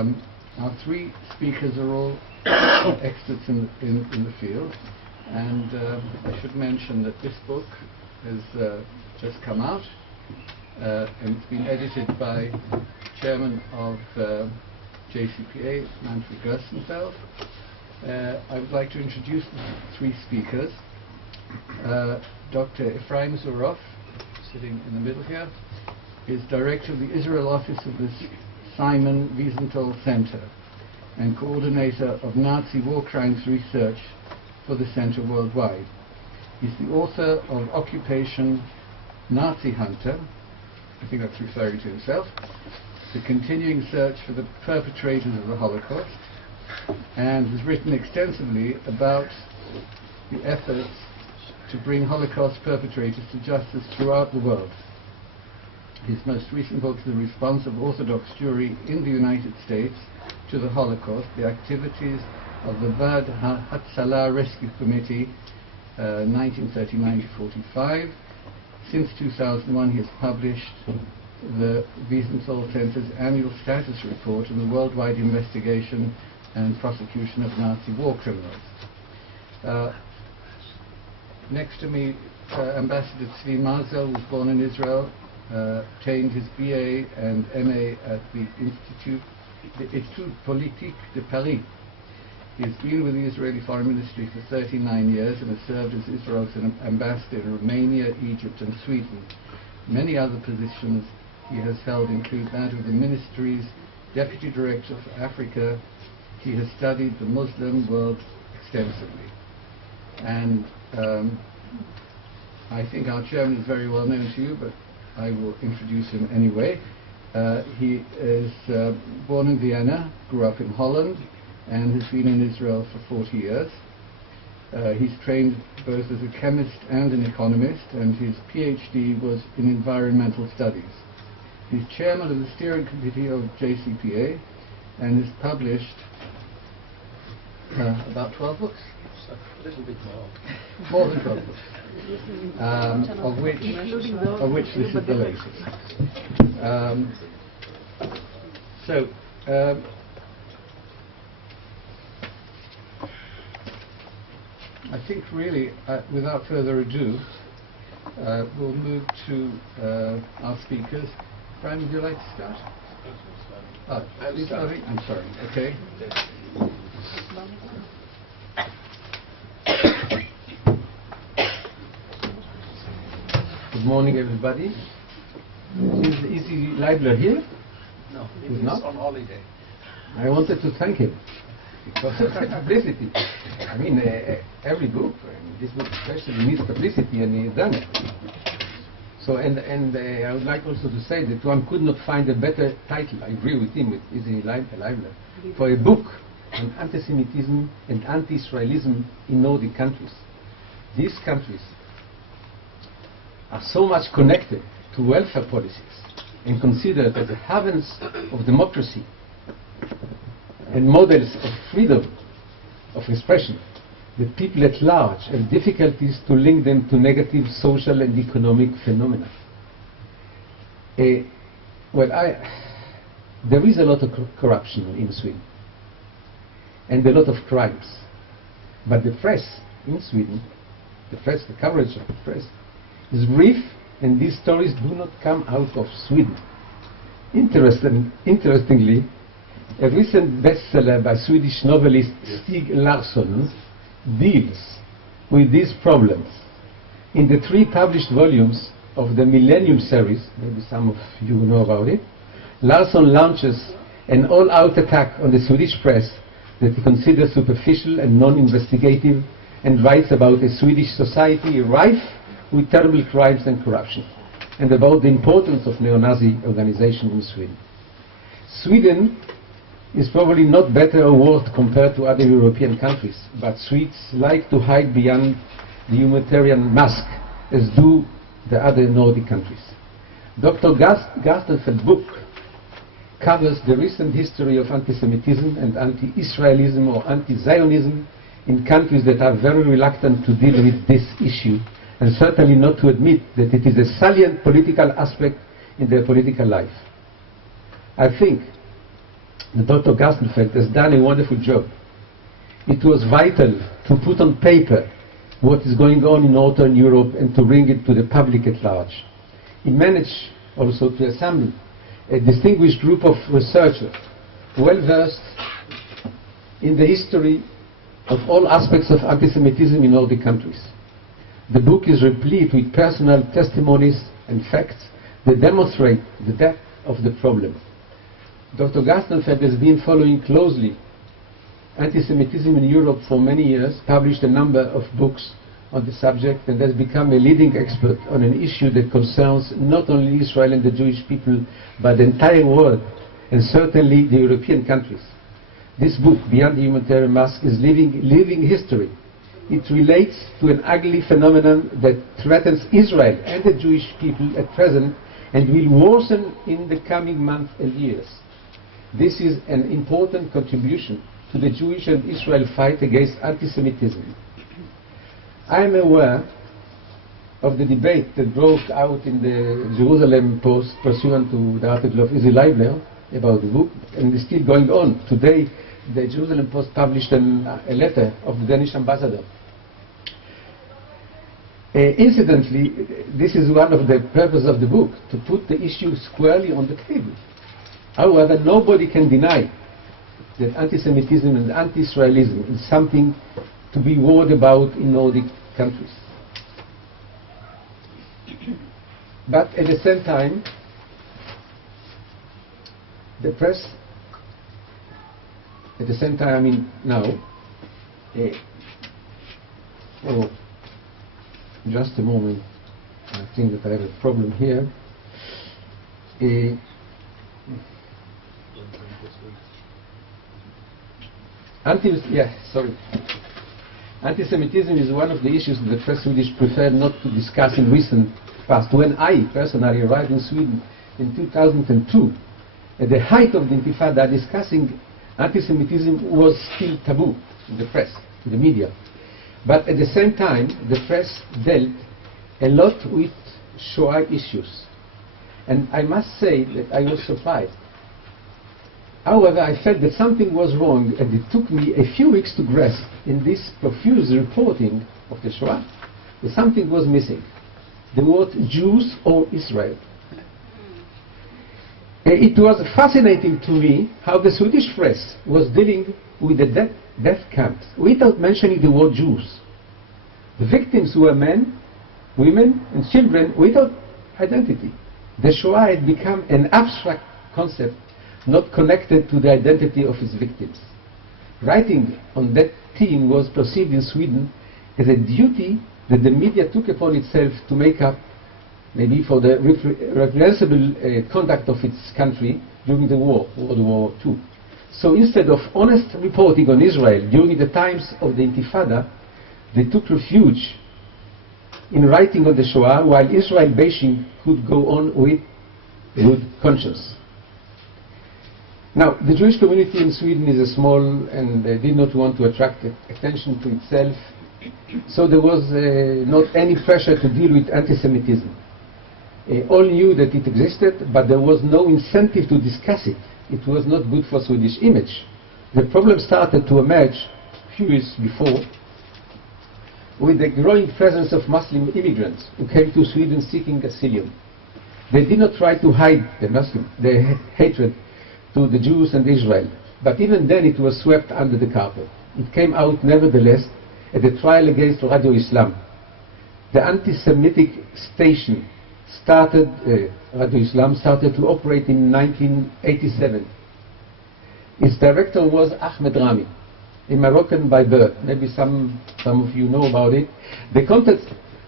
Our three speakers are all experts in the field, and I should mention that this book has just come out, and it's been edited by Chairman of JCPA, Manfred Gerstenfeld. I would like to introduce the three speakers. Dr. Ephraim Zurov, sitting in the middle here, is Director of the Israel Office of the Simon Wiesenthal Center and coordinator of Nazi war crimes research for the center worldwide. He's the author of Occupation Nazi Hunter, I think that's referring to himself, the continuing search for the perpetrators of the Holocaust, and has written extensively about the efforts to bring Holocaust perpetrators to justice throughout the world. His most recent book is The Response of Orthodox Jewry in the United States to the Holocaust, the activities of the Vad HaHatzalah Rescue Committee, 1939-45. Since 2001, he has published the Wiesenthal Center's annual status report on the worldwide investigation and prosecution of Nazi war criminals. Next to me, Ambassador Tzvi Mazel was born in Israel, obtained his BA and MA at the Institut Politique de Paris. He has been with the Israeli Foreign Ministry for 39 years and has served as Israel's ambassador in Romania, Egypt and Sweden. Many other positions he has held include that of the Ministry's Deputy Director for Africa. He has studied the Muslim world extensively. And I think our chairman is very well known to you, but I will introduce him anyway. He is born in Vienna, grew up in Holland, and has been in Israel for 40 years. He's trained both as a chemist and an economist, and his PhD was in environmental studies. He's chairman of the steering committee of JCPA and has published about 12 books? A little bit more. More than 12 books. Of which this is the latest. I think really, without further ado, we'll move to our speakers. Brian, would you like to start? I'm starting? I'm sorry. Okay. Good morning, everybody. Is Easy Leibler here? No, he's not on holiday. I wanted to thank him because of the publicity. I mean, every book, this book especially, needs publicity, and he's done it. So, and I would like also to say that one could not find a better title. I agree with him, with Easy Leibler, for a book on anti-Semitism and anti-Israelism in Nordic countries. These countries are so much connected to welfare policies and considered as the havens of democracy and models of freedom of expression that people at large have difficulties to link them to negative social and economic phenomena. There is a lot of corruption in Sweden and a lot of crimes, but the press in Sweden, the coverage of the press, is brief, and these stories do not come out of Sweden. Interestingly, a recent bestseller by Swedish novelist Stig Larsson deals with these problems. In the 3 published volumes of the Millennium series, maybe some of you know about it, Larsson launches an all-out attack on the Swedish press that he considers superficial and non-investigative, and writes about a Swedish society rife with terrible crimes and corruption, and about the importance of neo-Nazi organization in Sweden. Sweden is probably not better or worse compared to other European countries, but Swedes like to hide behind the humanitarian mask, as do the other Nordic countries. Dr. Gerstenfeld's book covers the recent history of anti-Semitism and anti-Israelism or anti-Zionism in countries that are very reluctant to deal with this issue, and certainly not to admit that it is a salient political aspect in their political life. I think Dr. Garstenfeld has done a wonderful job. It was vital to put on paper what is going on in Northern Europe and to bring it to the public at large. He managed also to assemble a distinguished group of researchers, well versed in the history of all aspects of anti-Semitism in Nordic countries. The book is replete with personal testimonies and facts that demonstrate the depth of the problem. Dr. Garstenfeld has been following closely anti-Semitism in Europe for many years, published a number of books on the subject, and has become a leading expert on an issue that concerns not only Israel and the Jewish people, but the entire world, and certainly the European countries. This book, Beyond the Humanitarian Mask, is living history. It relates to an ugly phenomenon that threatens Israel and the Jewish people at present and will worsen in the coming months and years. This is an important contribution to the Jewish and Israel fight against anti-Semitism. I am aware of the debate that broke out in the Jerusalem Post pursuant to the article of Izzy Leibler about the book, and is still going on. Today, the Jerusalem Post published a letter of the Danish ambassador. Incidentally, this is one of the purposes of the book, to put the issue squarely on the table. However, nobody can deny that anti-Semitism and anti-Israelism is something to be worried about in Nordic countries. But at the same time, the press, at the same time, I mean now, just a moment, I think that I have a problem here. Anti-Semitism is one of the issues that the press Swedish preferred not to discuss in recent past. When I personally arrived in Sweden in 2002, at the height of the Intifada, discussing anti-Semitism was still taboo in the press, in the media. But at the same time, the press dealt a lot with Shoah issues. And I must say that I was surprised. However, I felt that something was wrong, and it took me a few weeks to grasp in this profuse reporting of the Shoah that something was missing. The word Jews or Israel. It was fascinating to me how the Swedish press was dealing with the death camps without mentioning the word Jews. The victims were men, women, and children without identity. The Shoah had become an abstract concept not connected to the identity of its victims. Writing on that theme was perceived in Sweden as a duty that the media took upon itself to make up maybe for the reprehensible conduct of its country during the war, World War II. So instead of honest reporting on Israel during the times of the Intifada, they took refuge in writing on the Shoah, while Israel bashing could go on with good conscience. Now, the Jewish community in Sweden is a small, and did not want to attract attention to itself, so there was not any pressure to deal with anti-Semitism. All knew that it existed, but there was no incentive to discuss it. It was not good for Swedish image. The problem started to emerge a few years before with the growing presence of Muslim immigrants who came to Sweden seeking asylum. They did not try to hide their hatred to the Jews and Israel, but even then it was swept under the carpet. It came out nevertheless at the trial against Radio Islam. The anti-Semitic station Radio Islam started to operate in 1987. Its director was Ahmed Rami, a Moroccan by birth. Maybe some of you know about it. The content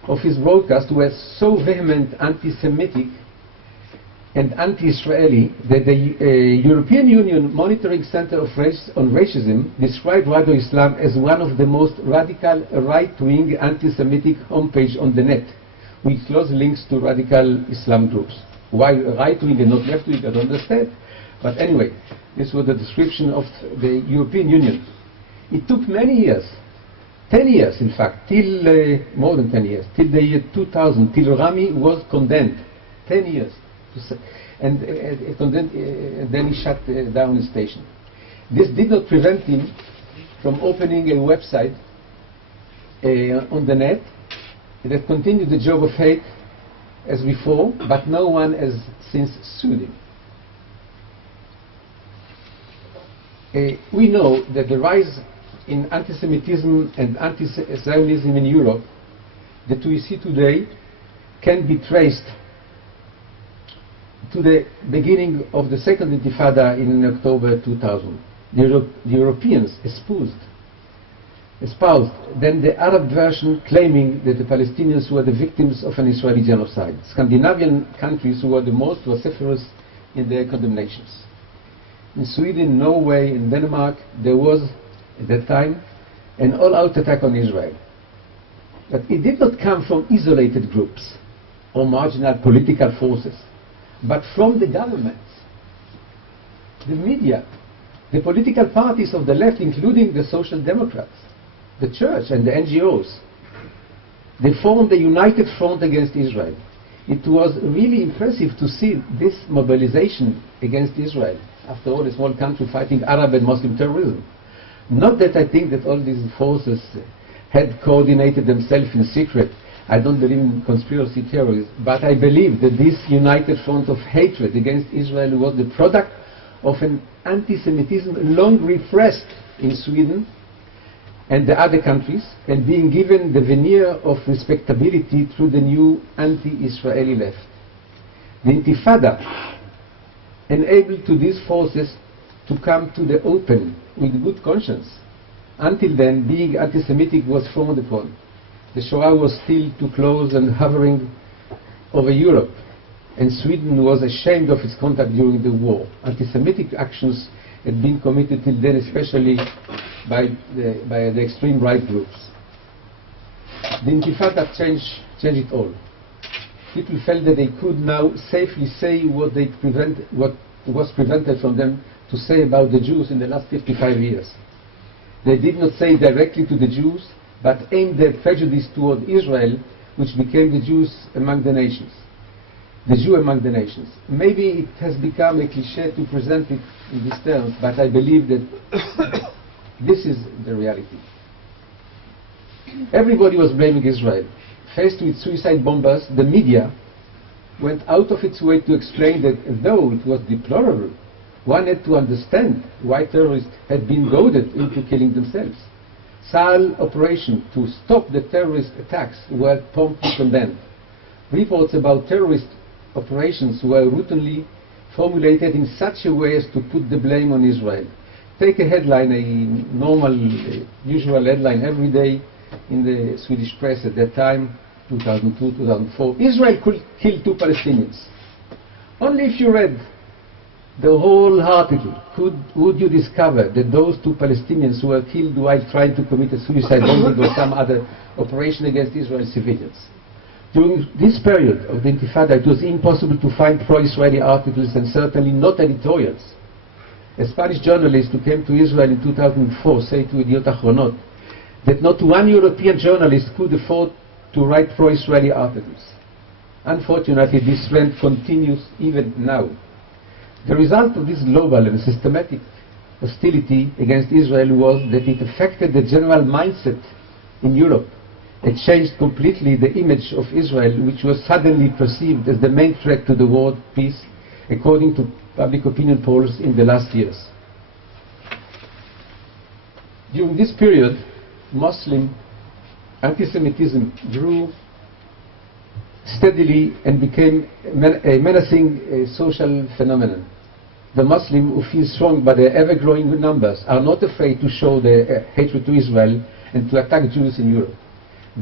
of his broadcast was so vehement anti-Semitic and anti-Israeli that the European Union Monitoring Center on Racism described Radio Islam as one of the most radical right-wing anti-Semitic homepage on the net, with close links to radical Islam groups. Why right-wing and not left-wing, I don't understand. But anyway, this was the description of the European Union. It took many years, 10 years in fact, till more than 10 years, till the year 2000, till Rami was condemned. 10 years and then he shut down his station. This did not prevent him from opening a website on the net that continued the job of hate as before, but no one has since sued him. We know that the rise in anti-Semitism and anti-Zionism in Europe that we see today can be traced to the beginning of the Second Intifada in October 2000. The Europeans espoused then the Arab version, claiming that the Palestinians were the victims of an Israeli genocide. Scandinavian countries who were the most vociferous in their condemnations. In Sweden, Norway, and Denmark, there was, at that time, an all-out attack on Israel. But it did not come from isolated groups or marginal political forces, but from the governments, the media, the political parties of the left, including the Social Democrats, the church and the NGOs. They formed a united front against Israel. It was really impressive to see this mobilization against Israel. After all, a small country fighting Arab and Muslim terrorism. Not that I think that all these forces had coordinated themselves in secret. I don't believe in conspiracy theories, but I believe that this united front of hatred against Israel was the product of an anti-Semitism long repressed in Sweden and the other countries, and being given the veneer of respectability through the new anti-Israeli left. The Intifada enabled to these forces to come to the open with good conscience. Until then, being anti-Semitic was frowned upon. The Shoah was still too close and hovering over Europe, and Sweden was ashamed of its conduct during the war. Anti-Semitic actions had been committed till then, especially by the extreme right groups. The Intifada changed it all. People felt that they could now safely say what was prevented from them to say about the Jews in the last 55 years. They did not say directly to the Jews, but aimed their prejudice toward Israel, which became the Jews among the nations. The Jew among the nations. Maybe it has become a cliché to present it in these terms, but I believe that this is the reality. Everybody was blaming Israel. Faced with suicide bombers, the media went out of its way to explain that though it was deplorable, one had to understand why terrorists had been goaded into killing themselves. Tzahal operation to stop the terrorist attacks were promptly condemned. Reports about terrorist operations were routinely formulated in such a way as to put the blame on Israel. Take a headline, a normal, usual headline every day in the Swedish press at that time, 2002, 2004. Israel could kill 2 Palestinians. Only if you read the whole article would you discover that those 2 Palestinians who were killed while trying to commit a suicide bombing or some other operation against Israeli civilians. During this period of the Intifada, it was impossible to find pro-Israeli articles and certainly not editorials. A Spanish journalist who came to Israel in 2004 said to Idiot Achronot that not one European journalist could afford to write pro-Israeli articles. Unfortunately, this trend continues even now. The result of this global and systematic hostility against Israel was that it affected the general mindset in Europe. It changed completely the image of Israel, which was suddenly perceived as the main threat to the world peace, according to public opinion polls in the last years. During this period, Muslim anti-Semitism grew steadily and became a menacing social phenomenon. The Muslims who feel strong by their ever-growing numbers are not afraid to show their hatred to Israel and to attack Jews in Europe.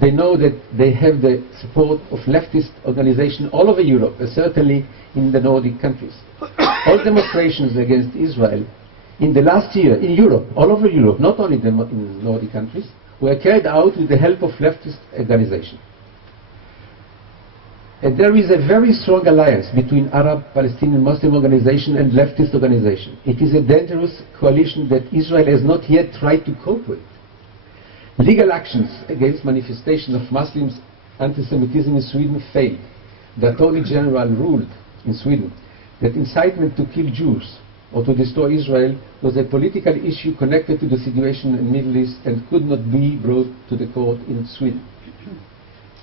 They know that they have the support of leftist organizations all over Europe, certainly in the Nordic countries. All demonstrations against Israel in the last year in Europe, all over Europe, not only in the Nordic countries, were carried out with the help of leftist organizations. And there is a very strong alliance between Arab, Palestinian, Muslim organization and leftist organization. It is a dangerous coalition that Israel has not yet tried to cope with. Legal actions against manifestations of Muslims' anti-Semitism in Sweden failed. The Attorney General ruled in Sweden, that incitement to kill Jews or to destroy Israel was a political issue connected to the situation in the Middle East and could not be brought to the court in Sweden.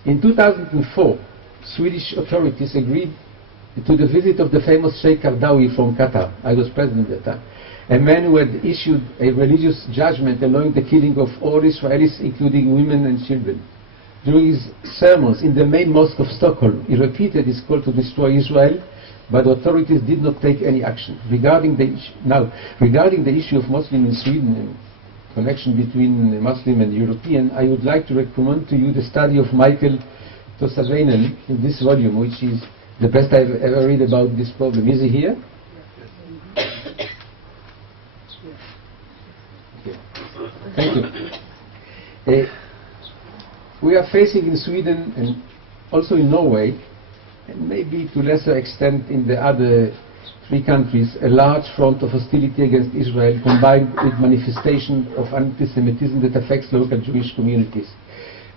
In 2004, Swedish authorities agreed to the visit of the famous Sheikh Kardawi from Qatar. I was president at that time. A man who had issued a religious judgment allowing the killing of all Israelis, including women and children. During his sermons in the main mosque of Stockholm, he repeated his call to destroy Israel, but authorities did not take any action. Regarding the issue of Muslims in Sweden and connection between Muslim and European, I would like to recommend to you the study of Michael Tossavainen in this volume, which is the best I've ever read about this problem. Is he here? Okay. Thank you. We are facing in Sweden and also in Norway, and maybe to lesser extent in the other three countries, a large front of hostility against Israel combined with manifestation of anti-Semitism that affects local Jewish communities.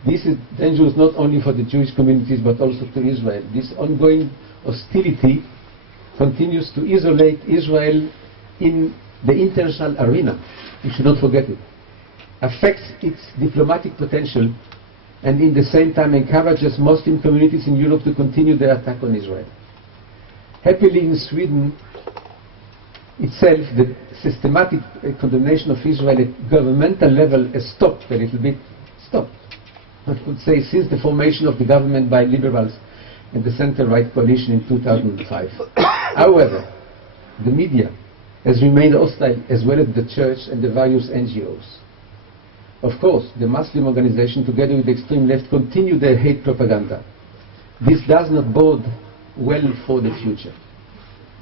This is dangerous not only for the Jewish communities but also to Israel. This ongoing hostility continues to isolate Israel in the international arena. We should not forget it. Affects its diplomatic potential and in the same time encourages Muslim communities in Europe to continue their attack on Israel. Happily in Sweden itself, the systematic condemnation of Israel at governmental level has stopped a little bit. Stopped. I would say since the formation of the government by liberals and the center-right coalition in 2005. However, the media has remained hostile as well as the church and the various NGOs. Of course, the Muslim organization together with the extreme left continue their hate propaganda. This does not bode well for the future.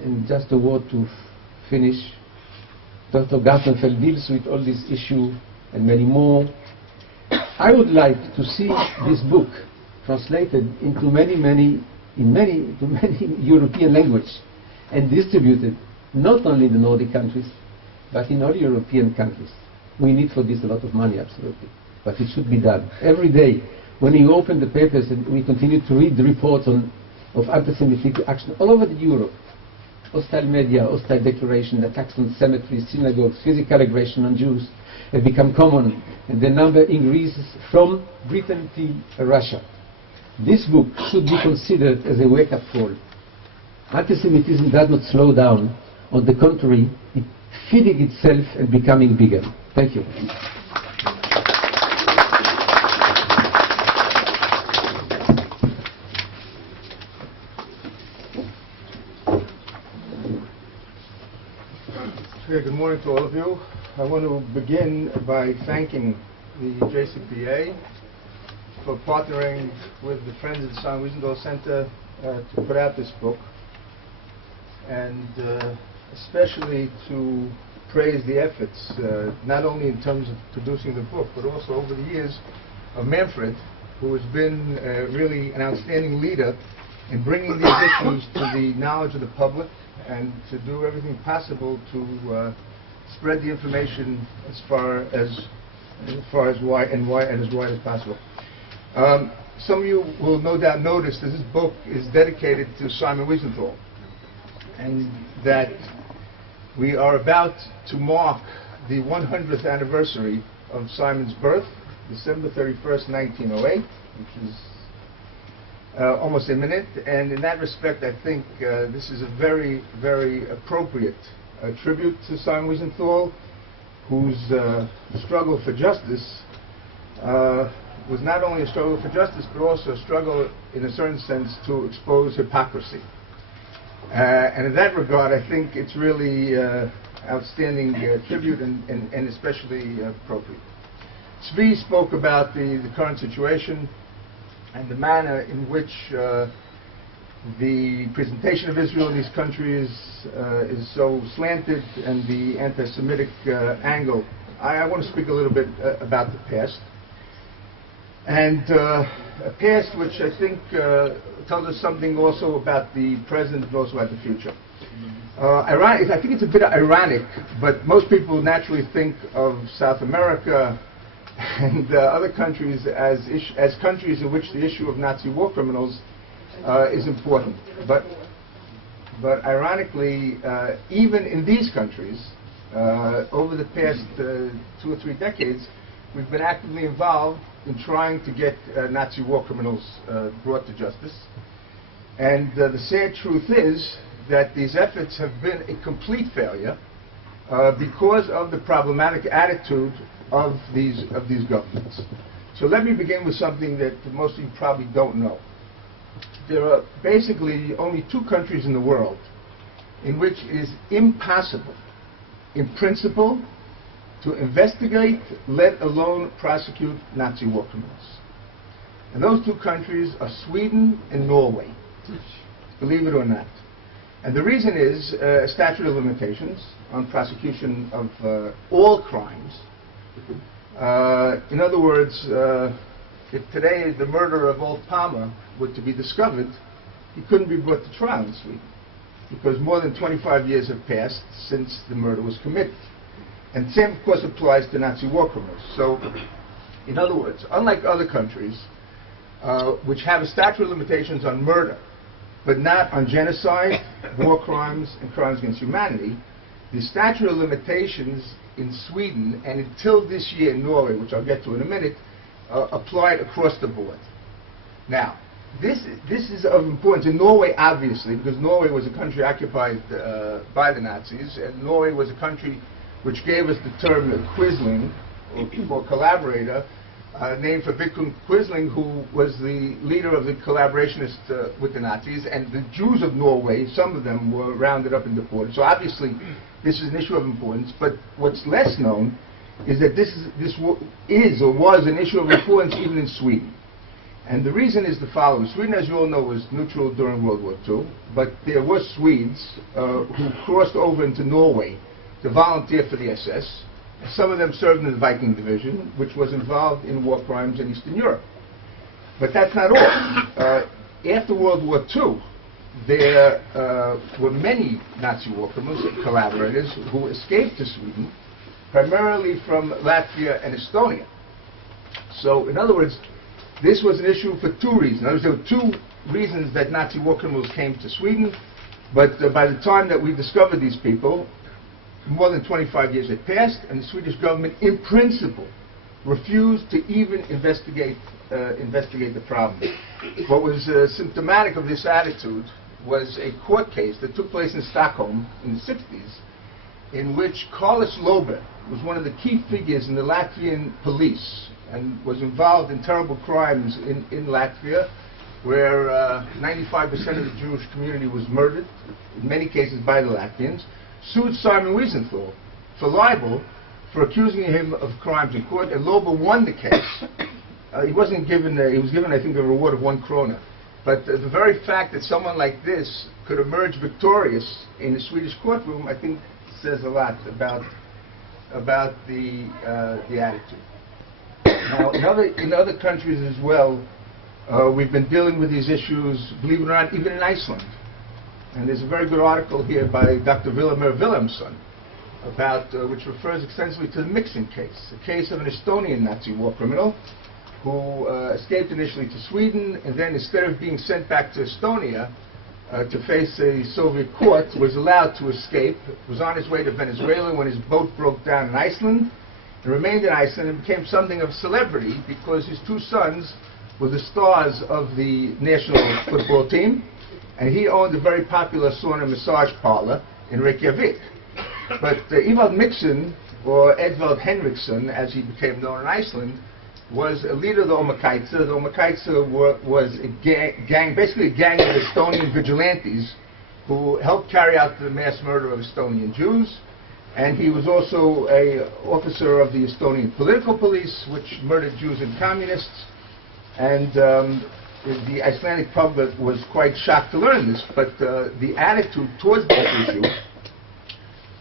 And just a word to finish. Dr. Gartenfeld deals with all this issue and many more. I would like to see this book translated into many European languages and distributed not only in the Nordic countries but in all European countries. We need for this a lot of money, absolutely, but it should be done. Every day when you open the papers and we continue to read the reports of anti-Semitic action all over Europe, hostile media, hostile declaration, attacks on cemeteries, synagogues, physical aggression on Jews have become common, and the number increases from Britain to Russia. This book should be considered as a wake-up call. Anti-Semitism does not slow down. On the contrary, it's feeding itself and becoming bigger. Thank you. Good morning to all of you. I want to begin by thanking the JCPA for partnering with the Friends of the Simon Wiesenthal Center to put out this book, and especially to praise the efforts, not only in terms of producing the book, but also over the years of Manfred, who has been really an outstanding leader in bringing these issues to the knowledge of the public and to do everything possible to spread the information as far as wide and as wide as possible. Some of you will no doubt notice that this book is dedicated to Simon Wiesenthal, and that we are about to mark the 100th anniversary of Simon's birth, December 31st, 1908, which is almost imminent, and in that respect I think this is a very, very appropriate tribute to Simon Wiesenthal, whose struggle for justice was not only a struggle for justice but also a struggle in a certain sense to expose hypocrisy. And in that regard I think it's really outstanding tribute and especially appropriate. Zvi spoke about the current situation and the manner in which the presentation of Israel in these countries is so slanted, and the anti-Semitic angle. I want to speak a little bit about the past, and a past which I think tells us something also about the present and also about the future. I think it's a bit ironic, but most people naturally think of South America and other countries as countries in which the issue of Nazi war criminals is important. But But ironically, even in these countries, over the past 2 or 3 decades, we've been actively involved in trying to get Nazi war criminals brought to justice. And the sad truth is that these efforts have been a complete failure because of the problematic attitude of these governments. So let me begin with something that most of you probably don't know. There are basically only 2 countries in the world in which it is impossible, in principle, to investigate, let alone prosecute Nazi war criminals. And those 2 countries are Sweden and Norway, believe it or not. And the reason is a statute of limitations on prosecution of all crimes. In other words, if today the murder of Olof Palme were to be discovered, he couldn't be brought to trial in Sweden, because more than 25 years have passed since the murder was committed. And the same, of course, applies to Nazi war criminals. So, in other words, unlike other countries, which have a statute of limitations on murder, but not on genocide, war crimes, and crimes against humanity, the statute of limitations in Sweden, and until this year in Norway, which I'll get to in a minute, applied across the board. Now, this is of importance in Norway, obviously, because Norway was a country occupied by the Nazis, and Norway was a country which gave us the term Quisling, or collaborator, named for Vidkun Quisling, who was the leader of the collaborationists with the Nazis, and the Jews of Norway, some of them were rounded up and deported. So obviously, this is an issue of importance, but what's less known is that this is or was an issue of importance even in Sweden. And the reason is the following. Sweden, as you all know, was neutral during World War II, but there were Swedes who crossed over into Norway to volunteer for the SS. Some of them served in the Viking Division, which was involved in war crimes in Eastern Europe. But that's not all. After World War II, there were many Nazi war criminals and collaborators who escaped to Sweden, primarily from Latvia and Estonia. So, in other words, this was an issue for 2 reasons. In other words, there were 2 reasons that Nazi war criminals came to Sweden, but by the time that we discovered these people, more than 25 years had passed, and the Swedish government, in principle, refused to even investigate the problem. What was symptomatic of this attitude was a court case that took place in Stockholm in the 60s, in which Carlos Lober was one of the key figures in the Latvian police and was involved in terrible crimes in Latvia, where 95% of the Jewish community was murdered, in many cases by the Latvians, sued Simon Wiesenthal for libel for accusing him of crimes in court, and Lober won the case. He was given, I think, a reward of 1 krona. But the very fact that someone like this could emerge victorious in the Swedish courtroom, I think, says a lot about the attitude. Now, in other countries as well, we've been dealing with these issues, believe it or not, even in Iceland. And there's a very good article here by Dr. Vilhelmur Wilhelmsson, which refers extensively to the Mixon case, a case of an Estonian Nazi war criminal who escaped initially to Sweden, and then instead of being sent back to Estonia to face a Soviet court, was allowed to escape, was on his way to Venezuela when his boat broke down in Iceland, and remained in Iceland and became something of a celebrity because his 2 sons were the stars of the national football team, and he owned a very popular sauna massage parlor in Reykjavik. But Evald Mixon, or Edvald Henriksson, as he became known in Iceland, was a leader of the Omakaitse. The Omakaitse was a gang, basically a gang of Estonian vigilantes who helped carry out the mass murder of Estonian Jews. And he was also an officer of the Estonian political police, which murdered Jews and communists. And the Icelandic public was quite shocked to learn this, but the attitude towards this issue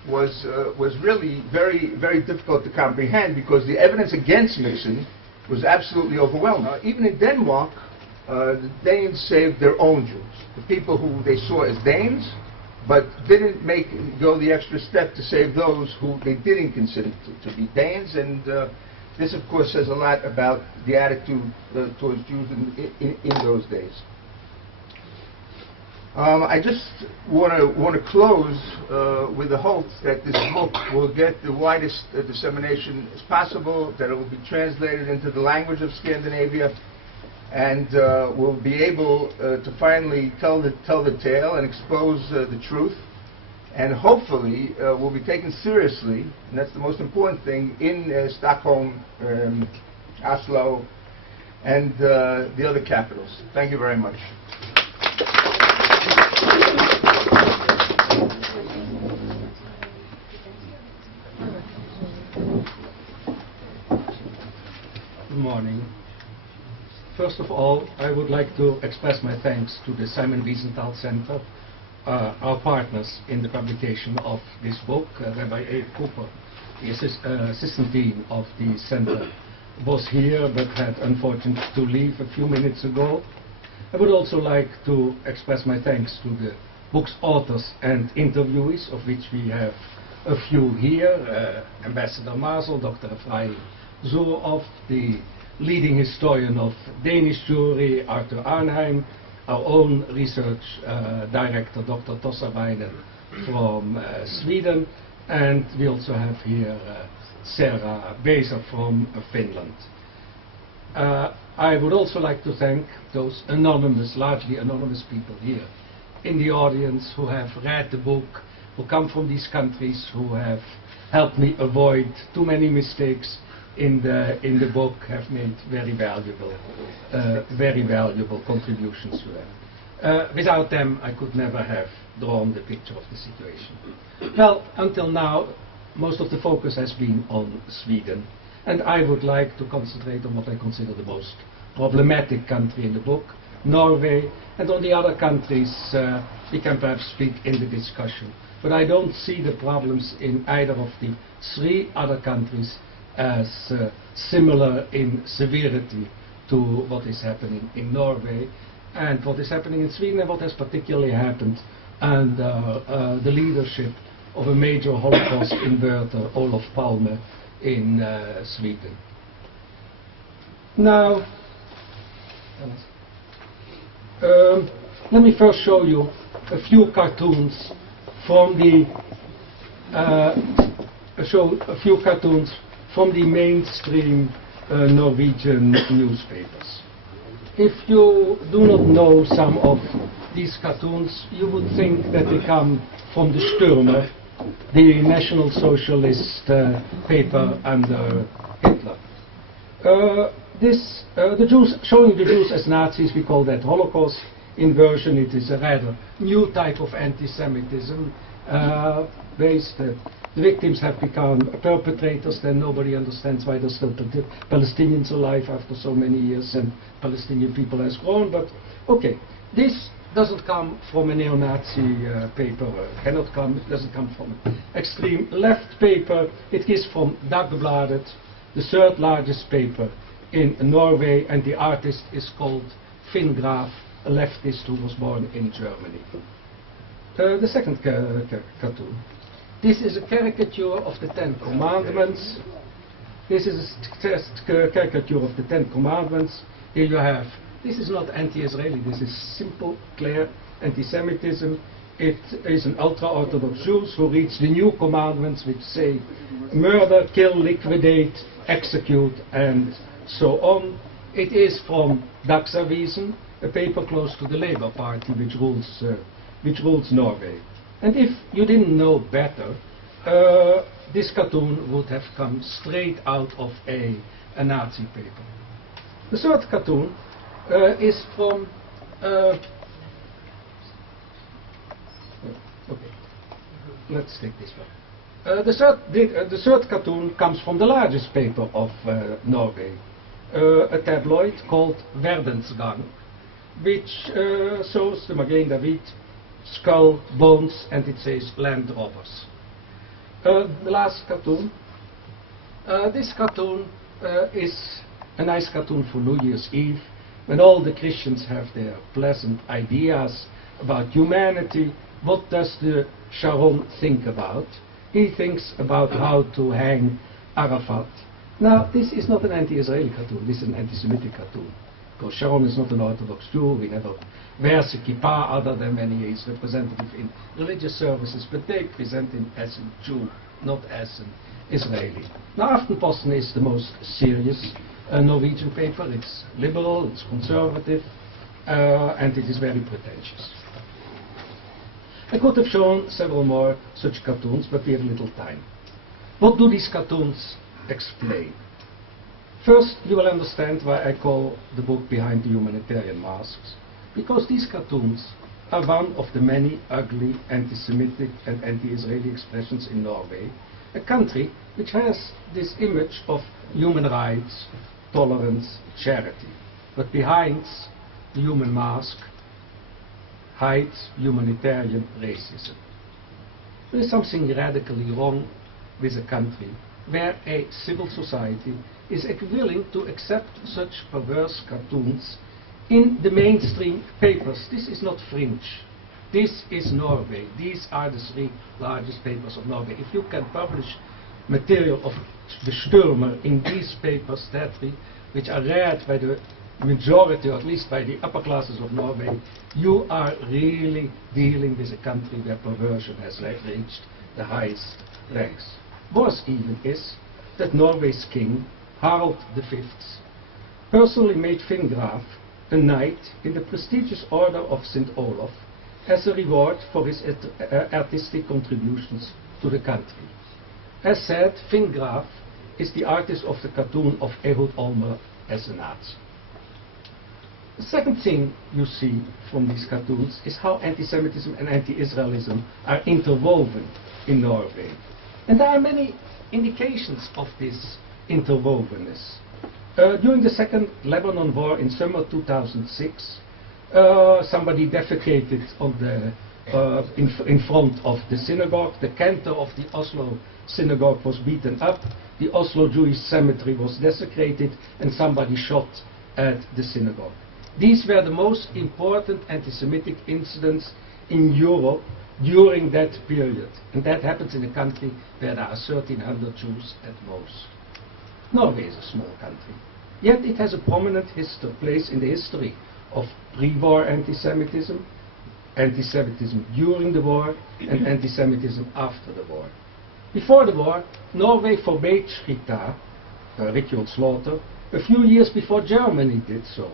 was really very, very difficult to comprehend, because the evidence against Nixon was absolutely overwhelming. Even in Denmark, the Danes saved their own Jews, the people who they saw as Danes, but didn't go the extra step to save those who they didn't consider to be Danes. And this, of course, says a lot about the attitude towards Jews in those days. I just want to close with the hope that this book will get the widest dissemination as possible, that it will be translated into the language of Scandinavia, and we'll be able to finally tell the tale and expose the truth, and hopefully will be taken seriously, and that's the most important thing, in Stockholm, Oslo, and the other capitals. Thank you very much. Good morning. First of all, I would like to express my thanks to the Simon Wiesenthal Center, our partners in the publication of this book. Rabbi A. Cooper, the assistant dean of the center, was here but had unfortunately to leave a few minutes ago. I would also like to express my thanks to the book's authors and interviewees, of which we have a few here, Ambassador Mazel, Dr. Efraim Zuroff, the leading historian of Danish Jewry, Arthur Arnheim, our own research director, Dr. Tossa Weinen from Sweden, and we also have here Sarah Bezer from Finland. I would also like to thank those anonymous, largely anonymous people here in the audience who have read the book, who come from these countries, who have helped me avoid too many mistakes in the book, have made very valuable contributions to them. Without them, I could never have drawn the picture of the situation. Well, until now, most of the focus has been on Sweden, and I would like to concentrate on what I consider the most problematic country in the book, Norway, and on the other countries we can perhaps speak in the discussion. But I don't see the problems in either of the three other countries as similar in severity to what is happening in Norway and what is happening in Sweden, and what has particularly happened under the leadership of a major Holocaust inverter, Olof Palme, in Sweden. Now, let me first show you a few cartoons from the mainstream Norwegian newspapers. If you do not know some of these cartoons, you would think that they come from the Stürmer, the National Socialist paper under Hitler. The Jews, showing the Jews as Nazis, we call that Holocaust inversion. It is a rather new type of anti-Semitism based. The victims have become perpetrators, then nobody understands why there's still Palestinians alive after so many years and Palestinian people has grown. But okay, this doesn't come from a neo-Nazi paper, it doesn't come from an extreme left paper. It is from Dagbladet, the third largest paper in Norway, and the artist is called Finn Graf, a leftist who was born in Germany. The second cartoon. This is a caricature of the Ten Commandments. This is a caricature of the Ten Commandments. Here you have, this is not anti-Israeli, this is simple, clear anti-Semitism. It is an ultra-Orthodox Jews who reads the new commandments which say murder, kill, liquidate, execute, and so on. It is from Dagsavisen, a paper close to the Labour Party which rules Norway. And if you didn't know better, this cartoon would have come straight out of a Nazi paper. The third cartoon is from okay, let's take this one. The third cartoon comes from the largest paper of Norway, a tabloid called Verdensgang, which shows the Magen David skull, bones, and it says land robbers. The last cartoon. This cartoon is a nice cartoon for New Year's Eve, when all the Christians have their pleasant ideas about humanity. What does the Sharon think about? He thinks about how to hang Arafat. Now, this is not an anti-Israeli cartoon, this is an anti-Semitic cartoon. because Sharon is not an Orthodox Jew, he never wears a kippah other than when he is representative in religious services, but they present him as a Jew, not as an Israeli. Now, Aftenposten is the most serious Norwegian paper. It's liberal, it's conservative, and it is very pretentious. I could have shown several more such cartoons, but we have little time. What do these cartoons explain? First, you will understand why I call the book Behind the Humanitarian Masks, because these cartoons are one of the many ugly anti-Semitic and anti-Israeli expressions in Norway, a country which has this image of human rights, tolerance, charity. But behind the human mask hides humanitarian racism. There is something radically wrong with a country where a civil society is willing to accept such perverse cartoons in the mainstream papers. This is not fringe. This is Norway. These are the 3 largest papers of Norway. If you can publish material of the Stürmer in these papers, which are read by the majority, or at least by the upper classes of Norway, you are really dealing with a country where perversion has reached the highest ranks. Worse even is that Norway's king, Harald V, personally made Fingraf a knight in the prestigious Order of St. Olaf as a reward for his artistic contributions to the country. As said, Fingraf is the artist of the cartoon of Ehud Olmer as a Nazi. The second thing you see from these cartoons is how anti-Semitism and anti-Israelism are interwoven in Norway. And there are many indications of this interwovenness. During the Second Lebanon War in summer 2006, somebody defecated on the, in front of the synagogue. The cantor of the Oslo synagogue was beaten up. The Oslo Jewish cemetery was desecrated, and somebody shot at the synagogue. These were the most important anti-Semitic incidents in Europe during that period. And that happens in a country where there are 1,300 Jews at most. Norway is a small country, yet it has a prominent place in the history of pre-war anti-Semitism, anti-Semitism during the war, and anti-Semitism after the war. Before the war, Norway forbade Shrita, ritual slaughter, a few years before Germany did so.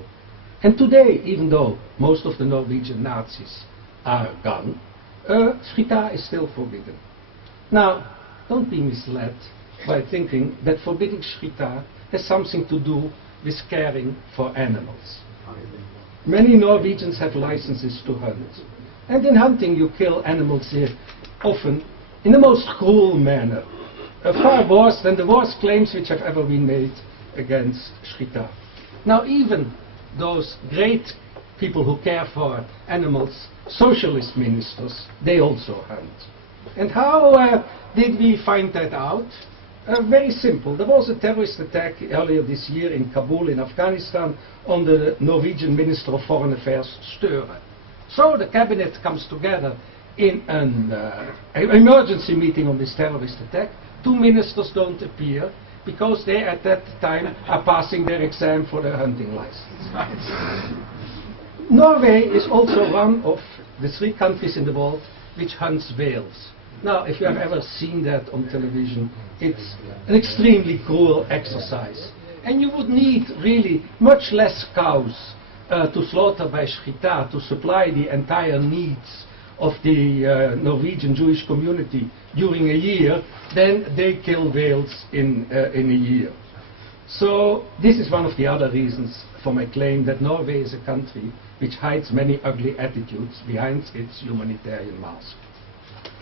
And today, even though most of the Norwegian Nazis are gone, Shrita is still forbidden. Now, don't be misled by thinking that forbidding Shrita has something to do with caring for animals. Many Norwegians have licenses to hunt. And in hunting you kill animals here, often in the most cruel manner. Far worse than the worst claims which have ever been made against Shrita. Now even those great people who care for animals, socialist ministers, they also hunt. And how did we find that out? Very simple. There was a terrorist attack earlier this year in Kabul in Afghanistan on the Norwegian Minister of Foreign Affairs, Støre. So the cabinet comes together in an emergency meeting on this terrorist attack. 2 ministers don't appear because they at that time are passing their exam for their hunting license. Norway is also one of the 3 countries in the world which hunts whales. Now, if you have ever seen that on television, it's an extremely cruel exercise. And you would need really much less cows to slaughter by Shrita to supply the entire needs of the Norwegian Jewish community during a year than they kill whales in a year. So this is one of the other reasons for my claim that Norway is a country which hides many ugly attitudes behind its humanitarian mask.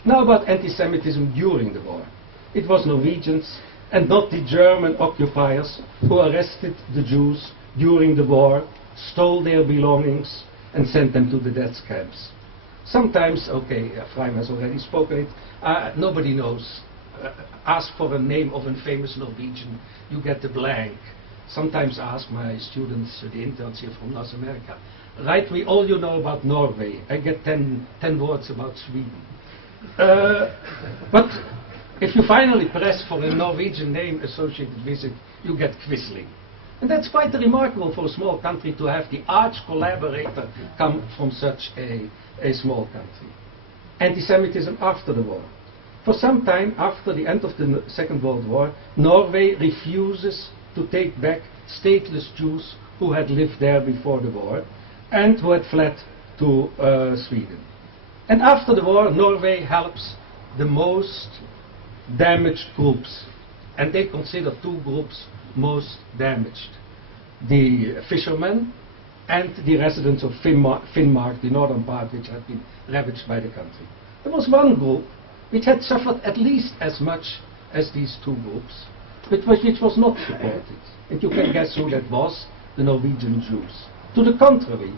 Now about anti-Semitism during the war. It was Norwegians and not the German occupiers who arrested the Jews during the war, stole their belongings and sent them to the death camps. Sometimes, okay, Freim has already spoken it, nobody knows. Ask for a name of a famous Norwegian, you get a blank. Sometimes ask my students, the interns here from North America, write me all you know about Norway. I get 10 words about Sweden. But if you finally press for a Norwegian name associated with it, you get Quisling. And that's quite remarkable for a small country to have the arch collaborator come from such a small country. Anti-Semitism after the war. For some time after the end of the Second World War, Norway refuses to take back stateless Jews who had lived there before the war and who had fled to Sweden. And after the war, Norway helps the most damaged groups, and they consider two groups most damaged: the fishermen and the residents of Finnmark, the northern part, which had been ravaged by the country. There was one group which had suffered at least as much as these two groups, but which was not supported. And you can guess who that was: the Norwegian Jews. To the contrary,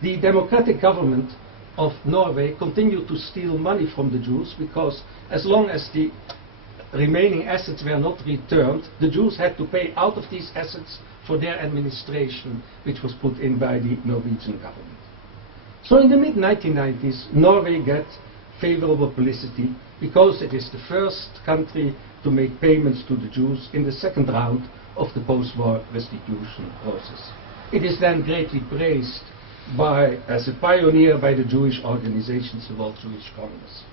the democratic government of Norway continued to steal money from the Jews, because as long as the remaining assets were not returned, the Jews had to pay out of these assets for their administration, which was put in by the Norwegian government. So in the mid-1990s, Norway gets favorable publicity because it is the first country to make payments to the Jews in the second round of the post-war restitution process. It is then greatly praised as a pioneer by the Jewish organizations, the World Jewish Congress.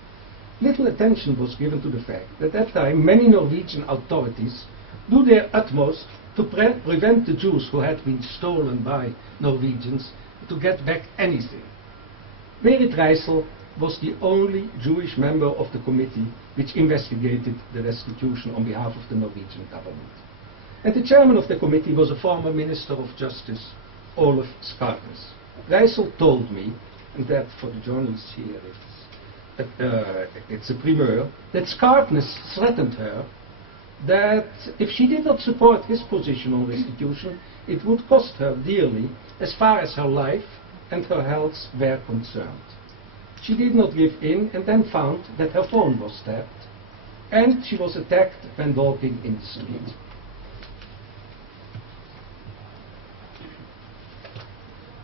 Little attention was given to the fact that at that time many Norwegian authorities do their utmost to prevent the Jews who had been stolen by Norwegians to get back anything. Berit Reisel was the only Jewish member of the committee which investigated the restitution on behalf of the Norwegian government. And the chairman of the committee was a former Minister of Justice, Olaf Skarnes. Reisel told me, and that for the journalists here it's a primeur, that Skarnes threatened her that if she did not support his position on restitution, it would cost her dearly as far as her life and her health were concerned. She did not give in, and then found that her phone was tapped, and she was attacked when walking in the street.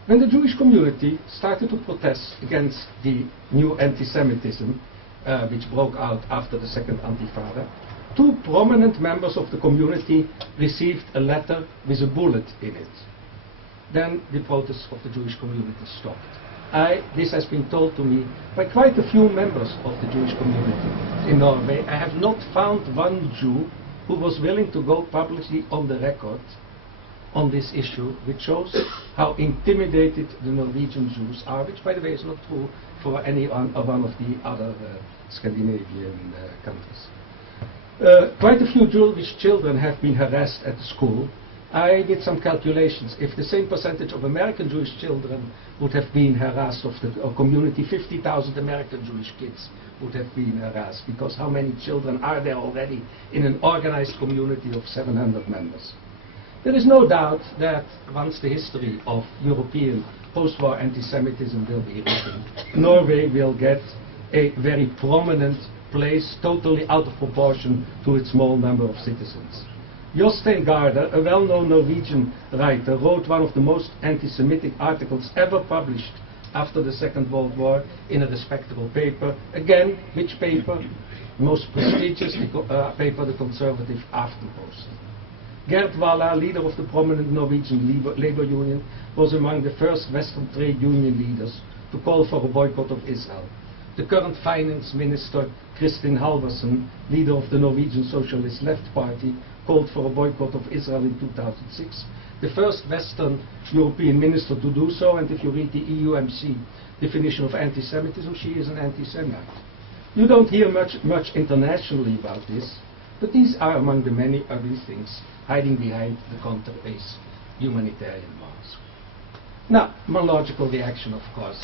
When the Jewish community started to protest against the new anti-Semitism, which broke out after the Second Intifada, two prominent members of the community received a letter with a bullet in it. Then the protests of the Jewish community stopped. This has been told to me by quite a few members of the Jewish community in Norway. I have not found one Jew who was willing to go publicly on the record on this issue, which shows how intimidated the Norwegian Jews are, which by the way is not true for any one of the other Scandinavian countries. Quite a few Jewish children have been harassed at school. I did some calculations. If the same percentage of American Jewish children would have been harassed of the community, 50,000 American Jewish kids would have been harassed, because how many children are there already in an organized community of 700 members? There is no doubt that once the history of European post-war anti-Semitism will be written, Norway will get a very prominent place, totally out of proportion to its small number of citizens. Jostein Gaarder, a well-known Norwegian writer, wrote one of the most anti-Semitic articles ever published after the Second World War in a respectable paper. Again, which paper? Most prestigious paper, the conservative Aftenposten. Gert Walla, leader of the prominent Norwegian labor union, was among the first Western trade union leaders to call for a boycott of Israel. The current finance minister, Kristin Halvorsen, leader of the Norwegian Socialist Left Party, called for a boycott of Israel in 2006. The first Western European minister to do so, and if you read the EUMC definition of anti-Semitism, she is an anti-Semite. You don't hear much internationally about this, but these are among the many ugly things hiding behind the counter-base humanitarian mask. Now, my logical reaction, of course,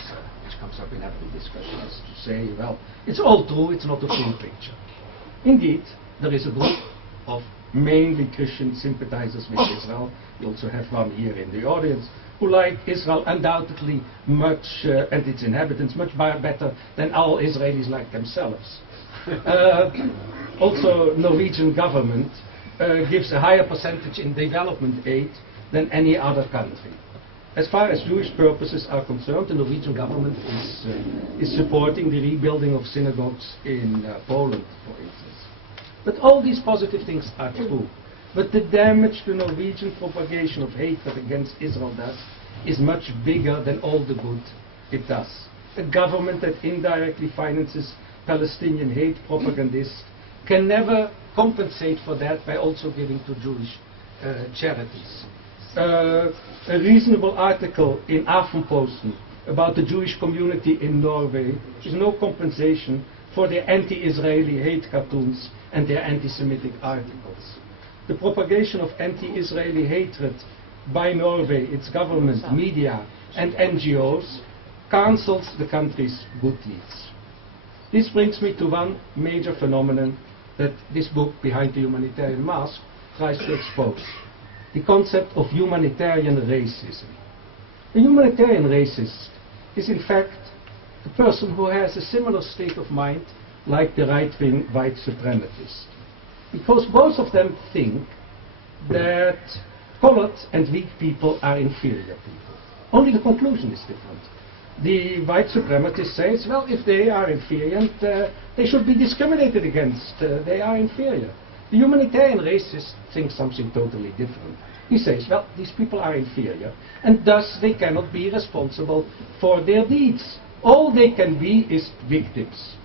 which comes up in every discussion, is to say, well, it's all true, it's not a full picture. Indeed, there is a group of mainly Christian sympathizers with Israel. We also have one here in the audience who like Israel undoubtedly much, and its inhabitants, much better than all Israelis like themselves. Also, Norwegian government gives a higher percentage in development aid than any other country. As far as Jewish purposes are concerned, the Norwegian government is supporting the rebuilding of synagogues in Poland, for instance. But all these positive things are true. But the damage the Norwegian propagation of hatred against Israel does is much bigger than all the good it does. A government that indirectly finances Palestinian hate propagandists can never compensate for that by also giving to Jewish charities. A reasonable article in Aftenposten about the Jewish community in Norway is no compensation for their anti-Israeli hate cartoons and their anti-Semitic articles. The propagation of anti-Israeli hatred by Norway, its government, media and NGOs cancels the country's good deeds. This brings me to one major phenomenon that this book, Behind the Humanitarian Mask, tries to expose: the concept of humanitarian racism. A humanitarian racist is in fact the person who has a similar state of mind like the right-wing white suprematist, because both of them think that colored and weak people are inferior people. Only the conclusion is different. The white supremacist says, well, if they are inferior, they should be discriminated against. They are inferior. The humanitarian racist thinks something totally different. He says, well, these people are inferior, and thus they cannot be responsible for their deeds. All they can be is victims.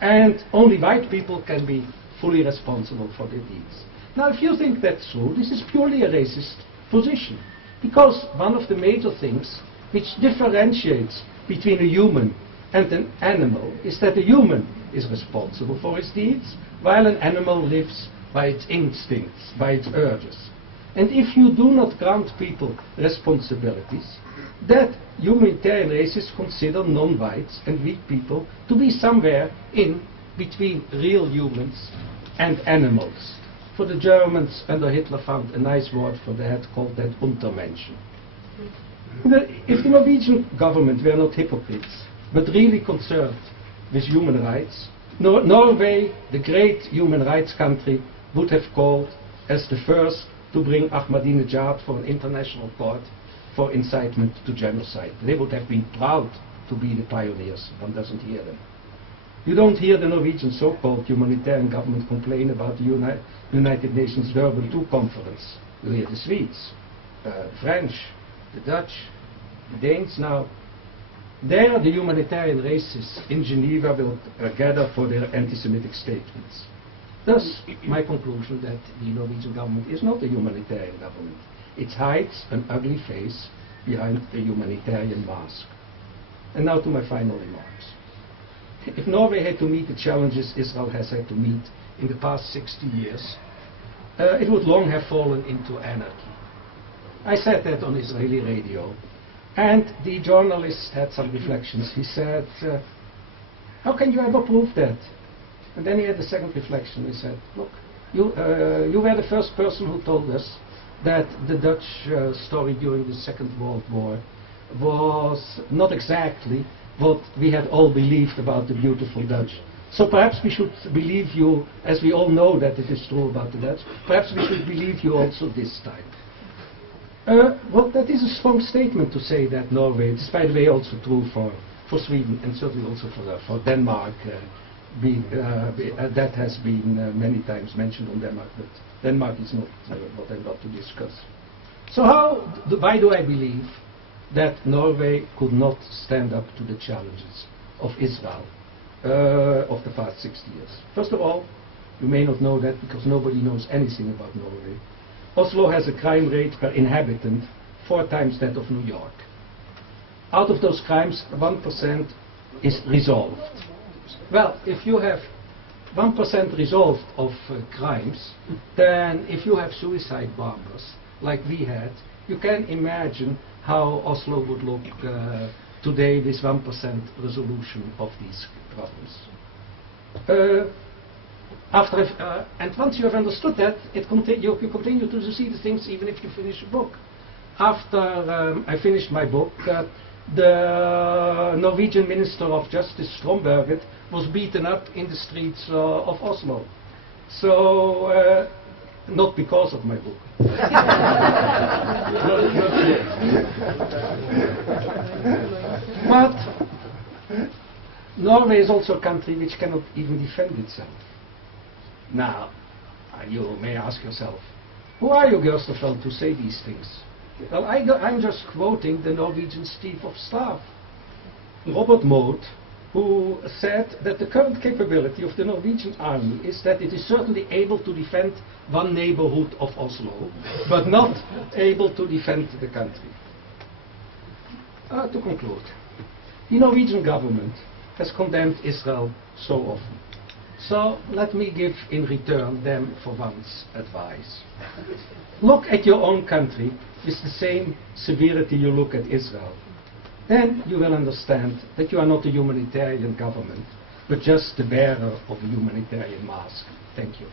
And only white people can be fully responsible for their deeds. Now, if you think that's true, this is purely a racist position. Because one of the major things which differentiates between a human and an animal is that a human is responsible for his deeds, while an animal lives by its instincts, by its urges. And if you do not grant people responsibilities, that humanitarian racists consider non-whites and weak people to be somewhere in between real humans and animals. For the Germans under Hitler found a nice word for that, called that Untermenschen. If the Norwegian government were not hypocrites, but really concerned with human rights, Norway, the great human rights country, would have called as the first to bring Ahmadinejad for an international court for incitement to genocide. They would have been proud to be the pioneers. One doesn't hear them. You don't hear the Norwegian so-called humanitarian government complain about the United Nations Durban II conference. You hear the Swedes, the French, the Dutch, the Danes now. There the humanitarian racists in Geneva will gather for their anti-Semitic statements. Thus, my conclusion that the Norwegian government is not a humanitarian government. It hides an ugly face behind a humanitarian mask. And now to my final remarks. If Norway had to meet the challenges Israel has had to meet in the past 60 years, it would long have fallen into anarchy. I said that on Israeli radio, and the journalist had some reflections. He said, how can you ever prove that? And then he had a second reflection. He said, look, you were the first person who told us that the Dutch story during the Second World War was not exactly what we had all believed about the beautiful Dutch. So perhaps we should believe you, as we all know that it is true about the Dutch, perhaps we should believe you also this time. Well, that is a strong statement to say that Norway, it is by the way also true for Sweden and certainly also for Denmark, that has been many times mentioned on Denmark, but Denmark is not what I'm about to discuss. So why do I believe that Norway could not stand up to the challenges of Israel of the past 60 years? First of all, you may not know that because nobody knows anything about Norway. Oslo has a crime rate per inhabitant 4 times that of New York. Out of those crimes, 1% is resolved. Well, if you have 1% resolved of crimes, then if you have suicide bombers like we had, you can imagine how Oslo would look today with 1% resolution of these problems. And once you have understood that, you continue to see the things even if you finish a book. After I finished my book, the Norwegian Minister of Justice, Stromberget, was beaten up in the streets of Oslo. So, not because of my book. But Norway is also a country which cannot even defend itself. Now, you may ask yourself, Who are you, Gerstefeld, to say these things? Well, I'm just quoting the Norwegian Chief of Staff, Robert Mood, who said that the current capability of the Norwegian army is that it is certainly able to defend one neighborhood of Oslo, but not able to defend the country. To conclude, the Norwegian government has condemned Israel so often. So let me give in return them for once advice. Look at your own country with the same severity you look at Israel. Then you will understand that you are not a humanitarian government, but just the bearer of a humanitarian mask. Thank you.